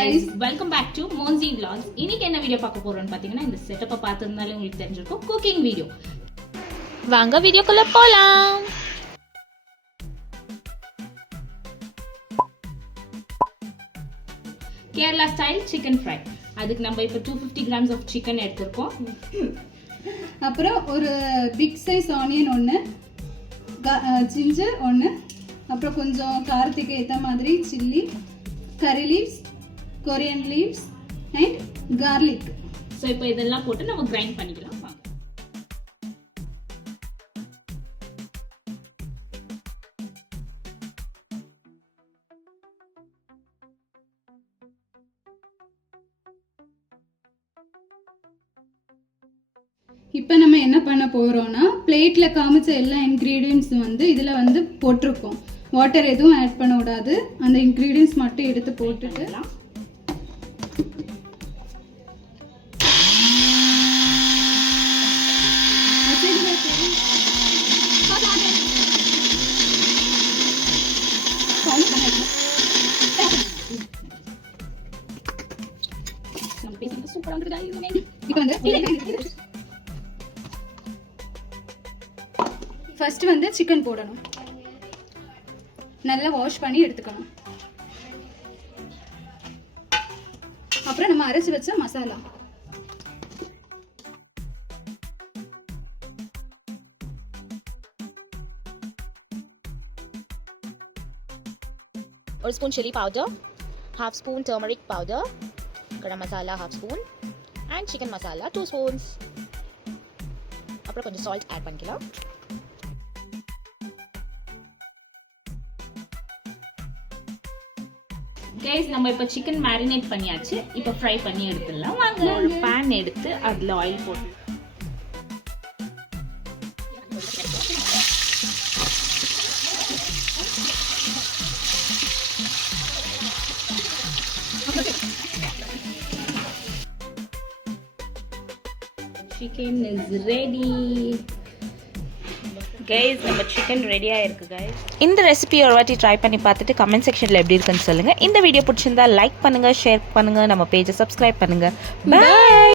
guys, welcome back to Monzi Vlogs. இன்னைக்கு என்ன video பார்க்க போறோம்னு பாத்தீங்கன்னா இந்த செட்டப்பை பார்த்திருந்தாலே உங்களுக்கு தெரிஞ்சிருக்கும் குக்கிங் வீடியோ. வாங்க வீடியோக்குள்ள போலாம். Kerala style chicken fry. அதுக்கு நம்ம இப்போ 250 grams of chicken எடுத்துருக்கோம். அப்புறம் ஒரு பிக் சைஸ் ஆனியன் ஒன்று, ஜிஞ்சர் ஒன்று, அப்புறம் கொஞ்சம் காரத்துக்கு ஏற்ற மாதிரி chilli, curry leaves, coriander leaves and garlic. So இப்போ இதெல்லாம் போட்டு நம்ம கிரைண்ட் பண்ணிக்கலாம். இப்போ நம்ம என்ன பண்ண போகிறோம்னா பிளேட்டில் காமிச்ச எல்லா இன்க்ரீடியன்ஸும் வந்து இதில் வந்து போட்டிருக்கோம். வாட்டர் எதுவும் ஆட் பண்ண கூடாது. அந்த இன்க்ரீடியன்ஸ் மட்டும் எடுத்து போட்டுட்டு இப்போ வந்து ஃபர்ஸ்ட் வந்து சிக்கன் போடணும். நல்லா வாஷ் பண்ணி எடுத்துக்கணும். அப்புறம் நம்ம அரைச்சு வச்ச மசாலா, ஒரு spoon chili powder, half spoon turmeric powder, garam masala half spoon and chicken masala 2 spoons. அப்புறம் கொஞ்சம் salt add பண்ணிக்கலாம். கைஸ் நம்ம இப்போ சிக்கன் மேரினேட் பண்ணியாச்சு. இப்போ ஃப்ரை பண்ணி எடுத்துடலாம். வாங்க ஒரு பேன் எடுத்து அதில் ஆயில் போட்டு chicken is ready. கைஸ் நம்ம சிக்கன் ரெடியாக இருக்கு கைஸ். இந்த ரெசிபி ஒரு வாட்டி ட்ரை பண்ணி பார்த்துட்டு கமெண்ட் செக்ஷனில் எப்படி இருக்குன்னு சொல்லுங்கள். இந்த வீடியோ பிடிச்சிருந்தா லைக் பண்ணுங்கள், ஷேர் பண்ணுங்கள், நம்ம பேஜை சப்ஸ்கிரைப் பண்ணுங்கள். பை.